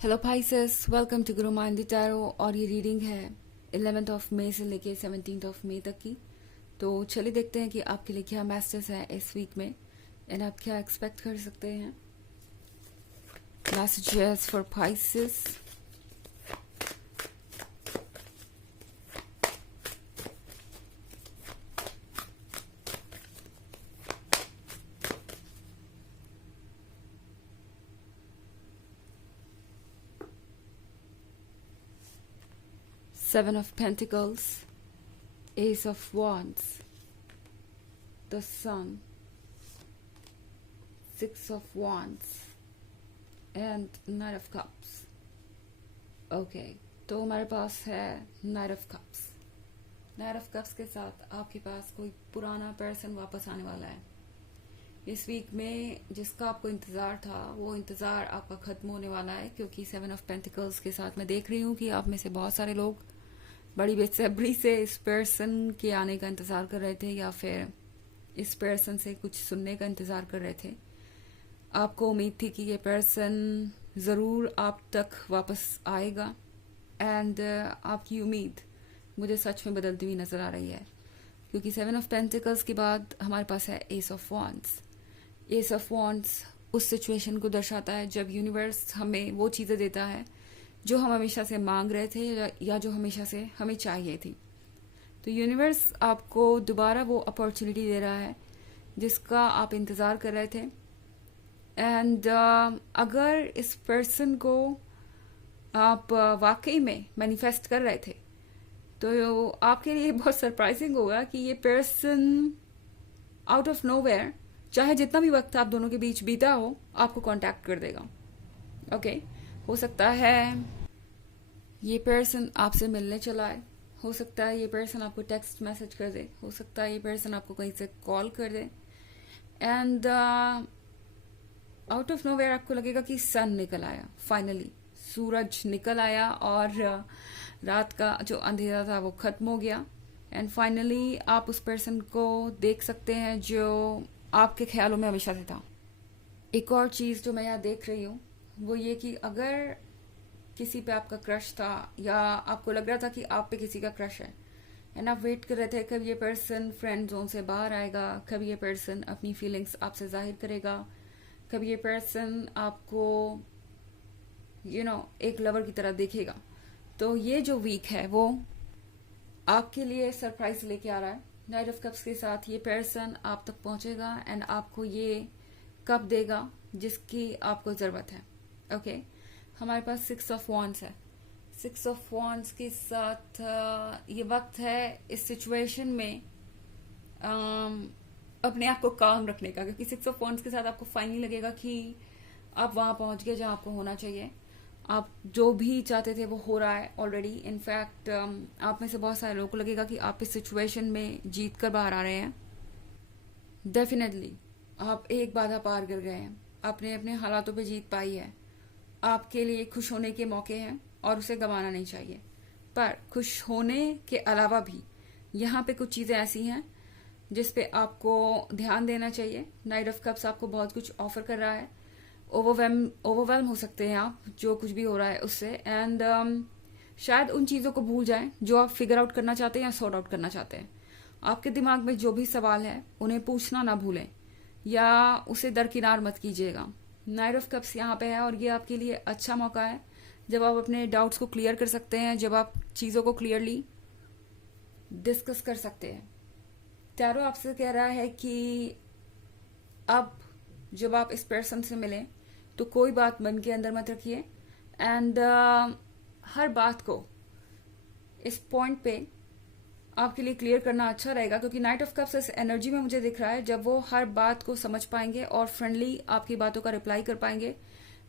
Hello Pisces, welcome to Guru mind tarot. और ये reading है 11 मई से लेके 17 मई तक की। तो चलिए देखते हैं कि आपके लिए क्या मैसेज है इस वीक में एंड आप क्या एक्सपेक्ट कर सकते हैं। Messages for Pisces. Seven of Pentacles, Ace of Wands, the Sun, Six of Wands and Knight of Cups. Okay तो हमारे पास है night of cups. Night of cups के साथ आपके पास कोई पुराना पर्सन वापस आने वाला है इस वीक में। जिसका आपको इंतजार था वो इंतजार आपका खत्म होने वाला है, क्योंकि 7 ऑफ पेंटिकल्स के साथ मैं देख रही हूँ कि आप में से बहुत सारे लोग बड़ी बेसब्री से इस पर्सन के आने का इंतजार कर रहे थे या फिर इस पर्सन से कुछ सुनने का इंतजार कर रहे थे। आपको उम्मीद थी कि ये पर्सन ज़रूर आप तक वापस आएगा एंड आपकी उम्मीद मुझे सच में बदलती हुई नज़र आ रही है, क्योंकि 7 ऑफ पेंटिकल्स के बाद हमारे पास है S of wands. S of wands उस सिचुएशन को दर्शाता है जब यूनिवर्स हमें वो चीज़ें देता है जो हम हमेशा से मांग रहे थे या जो हमेशा से हमें चाहिए थी। तो यूनिवर्स आपको दोबारा वो अपॉर्चुनिटी दे रहा है जिसका आप इंतज़ार कर रहे थे। एंड अगर इस पर्सन को आप वाकई में मैनिफेस्ट कर रहे थे तो आपके लिए बहुत सरप्राइजिंग होगा कि ये पर्सन आउट ऑफ नोवेयर, चाहे जितना भी वक्त आप दोनों के बीच बीता हो, आपको कांटेक्ट कर देगा। ओके हो सकता है ये पर्सन आपसे मिलने चला है, हो सकता है ये पर्सन आपको टेक्स्ट मैसेज कर दे, हो सकता है ये पर्सन आपको कहीं से कॉल कर दे एंड आउट ऑफ नोवेयर आपको लगेगा कि सन निकल आया, फाइनली सूरज निकल आया और रात का जो अंधेरा था वो खत्म हो गया एंड फाइनली आप उस पर्सन को देख सकते हैं जो आपके ख्यालों में हमेशा से था। एक और चीज़ जो मैं यहाँ देख रही हूँ वो ये कि अगर किसी पे आपका क्रश था या आपको लग रहा था कि आप पे किसी का क्रश है एंड आप वेट कर रहे थे कब ये पर्सन फ्रेंड जोन से बाहर आएगा, कब ये पर्सन अपनी फीलिंग्स आपसे जाहिर करेगा, कब ये पर्सन आपको एक लवर की तरह देखेगा, तो ये जो वीक है वो आपके लिए सरप्राइज लेके आ रहा है। नाइट ऑफ कप्स के साथ ये पर्सन आप तक पहुंचेगा एंड आपको ये कप देगा जिसकी आपको ज़रूरत है। ओके हमारे पास 6 ऑफ वॉन्ड्स है। 6 ऑफ वॉन्ड्स के साथ ये वक्त है इस सिचुएशन में अपने आप को काम रखने का, क्योंकि 6 ऑफ वॉन्ड्स के साथ आपको फाइनली लगेगा कि आप वहां पहुंच गए जहां आपको होना चाहिए। आप जो भी चाहते थे वो हो रहा है ऑलरेडी। इनफैक्ट आप में से बहुत सारे लोगों को लगेगा कि आप इस सिचुएशन में जीत कर बाहर आ रहे हैं। डेफिनेटली आप एक बाधा पार कर गए हैं, आपने अपने हालातों पे जीत पाई है। आपके लिए खुश होने के मौके हैं और उसे गंवाना नहीं चाहिए, पर खुश होने के अलावा भी यहाँ पे कुछ चीज़ें ऐसी हैं जिस पे आपको ध्यान देना चाहिए। नाइट ऑफ कप्स आपको बहुत कुछ ऑफर कर रहा है, ओवरवेलम हो सकते हैं आप जो कुछ भी हो रहा है उससे एंड शायद उन चीज़ों को भूल जाएं जो आप फिगर आउट करना चाहते हैं या सॉर्ट आउट करना चाहते हैं। आपके दिमाग में जो भी सवाल है उन्हें पूछना ना भूलें या उसे दरकिनार मत कीजिएगा। नाइट ऑफ कप्स यहाँ पे है और ये आपके लिए अच्छा मौका है जब आप अपने डाउट्स को क्लियर कर सकते हैं, जब आप चीज़ों को क्लियरली डिस्कस कर सकते हैं। टैरो आपसे कह रहा है कि अब जब आप इस पर्सन से मिलें तो कोई बात मन के अंदर मत रखिए एंड हर बात को इस पॉइंट पे आपके लिए क्लियर करना अच्छा रहेगा, क्योंकि नाइट ऑफ कप्स इस एनर्जी में मुझे दिख रहा है जब वो हर बात को समझ पाएंगे और फ्रेंडली आपकी बातों का रिप्लाई कर पाएंगे।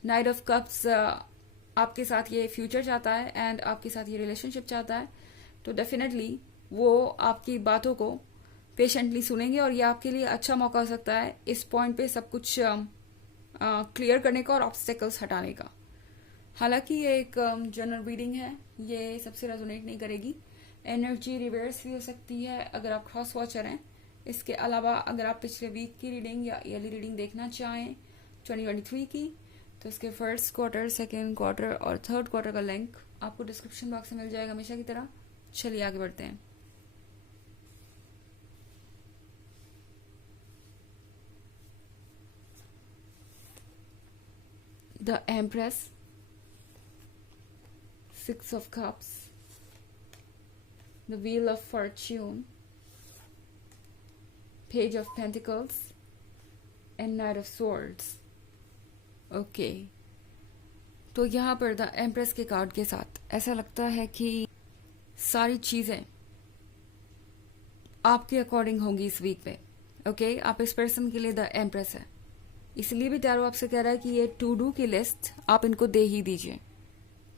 नाइट ऑफ कप्स आपके साथ ये फ्यूचर चाहता है एंड आपके साथ ये रिलेशनशिप चाहता है, तो डेफिनेटली वो आपकी बातों को पेशेंटली सुनेंगे और ये आपके लिए अच्छा मौका हो सकता है इस पॉइंट पे सब कुछ क्लियर करने का और ऑब्स्टेकल्स हटाने का। हालांकि ये एक जनरल रीडिंग है, ये सबसे रेजोनेट नहीं करेगी। एनर्जी रिवर्स भी हो सकती है अगर आप क्रॉस वॉचर हैं। इसके अलावा अगर आप पिछले वीक की रीडिंग या ईयरली रीडिंग देखना चाहें 2023 की, तो इसके फर्स्ट क्वार्टर, सेकेंड क्वार्टर और थर्ड क्वार्टर का लिंक आपको डिस्क्रिप्शन बॉक्स में मिल जाएगा हमेशा की तरह। चलिए आगे बढ़ते हैं। The empress, 6 of cups, the wheel of fortune, page of pentacles and knight of swords। Okay, तो यहाँ पर द एम्प्रेस के कार्ड के साथ ऐसा लगता है कि सारी चीजें आपके अकॉर्डिंग होंगी इस वीक में। ओके, आप इस पर्सन के लिए द एम्प्रेस है, इसलिए भी टैरो आपसे कह रहा है कि ये टू डू की लिस्ट आप इनको दे ही दीजिए।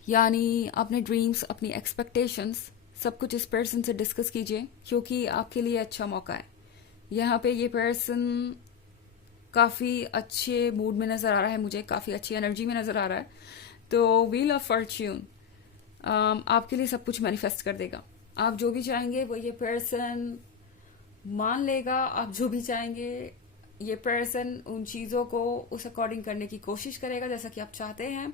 यानी अपने ड्रीम्स, अपनी एक्सपेक्टेशंस, सब कुछ इस पर्सन से डिस्कस कीजिए, क्योंकि आपके लिए अच्छा मौका है। यहाँ पे ये पर्सन काफी अच्छे मूड में नजर आ रहा है, मुझे काफी अच्छी एनर्जी में नजर आ रहा है। तो व्हील ऑफ फॉर्च्यून आपके लिए सब कुछ मैनिफेस्ट कर देगा। आप जो भी चाहेंगे वो ये पर्सन मान लेगा। आप जो भी चाहेंगे ये पर्सन उन चीजों को उस अकॉर्डिंग करने की कोशिश करेगा जैसा कि आप चाहते हैं।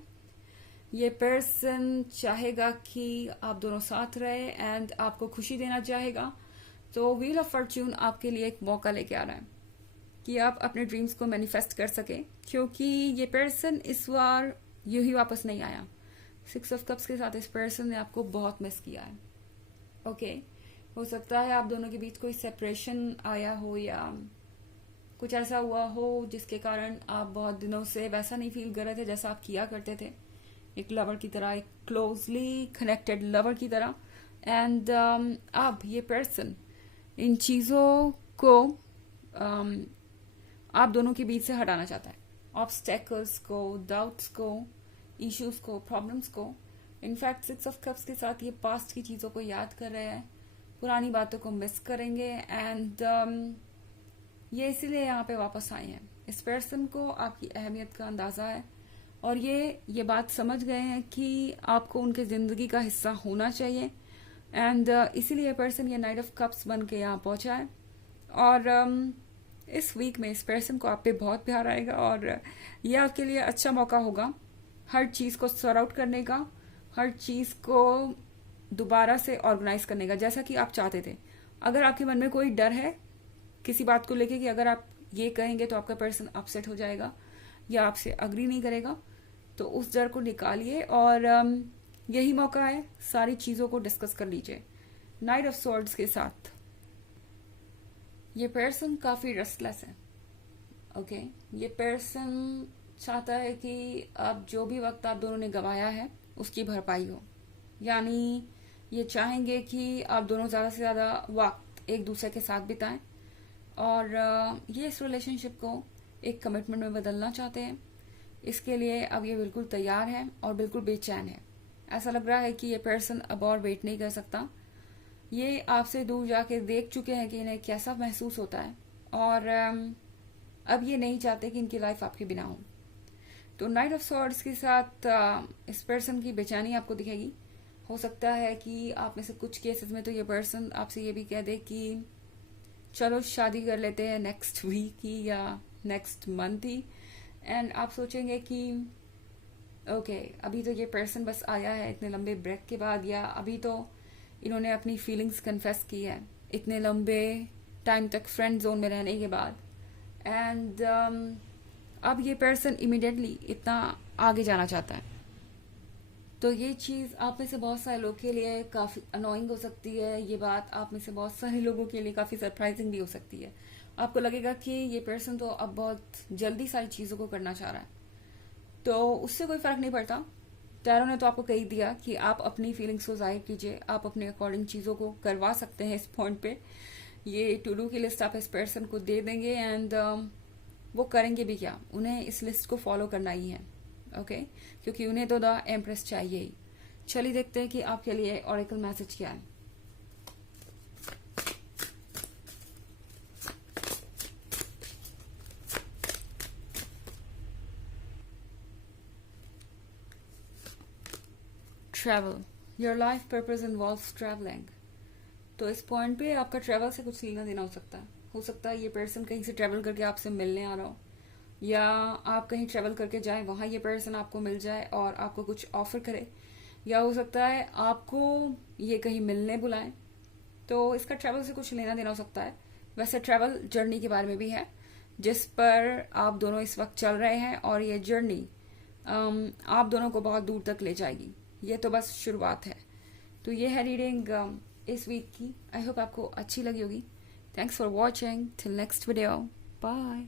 ये पर्सन चाहेगा कि आप दोनों साथ रहे एंड आपको खुशी देना चाहेगा। तो व्हील ऑफ फॉर्च्यून आपके लिए एक मौका लेके आ रहा है कि आप अपने ड्रीम्स को मैनिफेस्ट कर सके, क्योंकि ये पर्सन इस बार यूं ही वापस नहीं आया। 6 of cups के साथ इस पर्सन ने आपको बहुत मिस किया है। ओके, हो सकता है आप दोनों के बीच कोई सेपरेशन आया हो या कुछ ऐसा हुआ हो जिसके कारण आप बहुत दिनों से वैसा नहीं फील कर रहे थे जैसा आप किया करते थे, एक लवर की तरह, एक क्लोजली कनेक्टेड लवर की तरह। एंड अब ये पर्सन इन चीजों को आप दोनों के बीच से हटाना चाहता है। ऑब्स्टेकल्स को, डाउट्स को, इश्यूज को, प्रॉब्लम्स को। इनफैक्ट 6 of cups के साथ ये पास्ट की चीजों को याद कर रहे हैं, पुरानी बातों को मिस करेंगे एंड ये इसीलिए यहाँ पे वापस आए हैं। इस पर्सन को आपकी अहमियत का अंदाजा है और ये बात समझ गए हैं कि आपको उनके जिंदगी का हिस्सा होना चाहिए एंड इसीलिए पर्सन ये नाइट ऑफ कप्स बन के यहाँ पहुंचा है। और इस वीक में इस पर्सन को आप पे बहुत प्यार आएगा और ये आपके लिए अच्छा मौका होगा हर चीज को सॉर्ट आउट करने का, हर चीज को दोबारा से ऑर्गेनाइज करने का जैसा कि आप चाहते थे। अगर आपके मन में कोई डर है किसी बात को लेके कि अगर आप ये कहेंगे तो आपका पर्सन अपसेट हो जाएगा या आपसे अग्री नहीं करेगा, तो उस डर को निकालिए और यही मौका है, सारी चीजों को डिस्कस कर लीजिए। नाइट ऑफ सॉर्ड्स के साथ ये पर्सन काफी रेस्टलेस है। ओके, ये पर्सन चाहता है कि अब जो भी वक्त आप दोनों ने गवाया है उसकी भरपाई हो। यानी ये चाहेंगे कि आप दोनों ज्यादा से ज्यादा वक्त एक दूसरे के साथ बिताएं और ये इस रिलेशनशिप को एक कमिटमेंट में बदलना चाहते हैं। इसके लिए अब ये बिल्कुल तैयार है और बिल्कुल बेचैन है। ऐसा लग रहा है कि ये पर्सन अब और वेट नहीं कर सकता। ये आपसे दूर जाके देख चुके हैं कि इन्हें कैसा महसूस होता है और अब ये नहीं चाहते कि इनकी लाइफ आपके बिना हो। तो नाइट ऑफ सॉर्ड्स के साथ इस पर्सन की बेचैनी आपको दिखेगी। हो सकता है कि आप में से कुछ केसेस में तो ये पर्सन आपसे ये भी कह दे कि चलो शादी कर लेते हैं नेक्स्ट वीक ही या नेक्स्ट मंथ ही। एंड आप सोचेंगे कि ओके, अभी तो ये पर्सन बस आया है इतने लंबे ब्रेक के बाद, या अभी तो इन्होंने अपनी फीलिंग्स कन्फेस की है इतने लंबे टाइम तक फ्रेंड जोन में रहने के बाद। एंड अब ये पर्सन इमिडिएटली इतना आगे जाना चाहता है। तो ये चीज आप में से बहुत सारे लोगों के लिए काफी अनोइंग हो सकती है। ये बात आप में से बहुत सारे लोगों के लिए काफी सरप्राइजिंग भी हो सकती है। आपको लगेगा कि ये पर्सन तो अब बहुत जल्दी सारी चीजों को करना चाह रहा है, तो उससे कोई फर्क नहीं पड़ता। टैरो ने तो आपको कह दिया कि आप अपनी फीलिंग्स को जाहिर कीजिए, आप अपने अकॉर्डिंग चीजों को करवा सकते हैं। इस पॉइंट पे ये टू डू की लिस्ट आप इस पर्सन को दे देंगे एंड वो करेंगे भी क्या, उन्हें इस लिस्ट को फॉलो करना ही है। ओके, क्योंकि उन्हें तो द एम्प्रेस चाहिए ही। चलिए देखते हैं कि आपके लिए ऑरेकल मैसेज क्या है। Travel, your life purpose involves travelling. तो इस पॉइंट पे आपका ट्रैवल से कुछ लेना देना हो सकता है। ये पर्सन कहीं से ट्रैवल करके आपसे मिलने आ रहा हो, या आप कहीं ट्रेवल करके जाएं, वहां ये पर्सन आपको मिल जाए और आपको कुछ ऑफर करे, या हो सकता है आपको ये कहीं मिलने बुलाएं। तो इसका ट्रैवल से कुछ लेना देना हो सकता है। वैसे ट्रैवल जर्नी के बारे में भी है जिस पर आप दोनों इस वक्त चल रहे हैं, और ये जर्नी आप दोनों को बहुत दूर तक ले जाएगी। ये तो बस शुरुआत है। तो ये है रीडिंग इस वीक की। आई होप आपको अच्छी लगी होगी। Thanks for watching. Till next video, bye.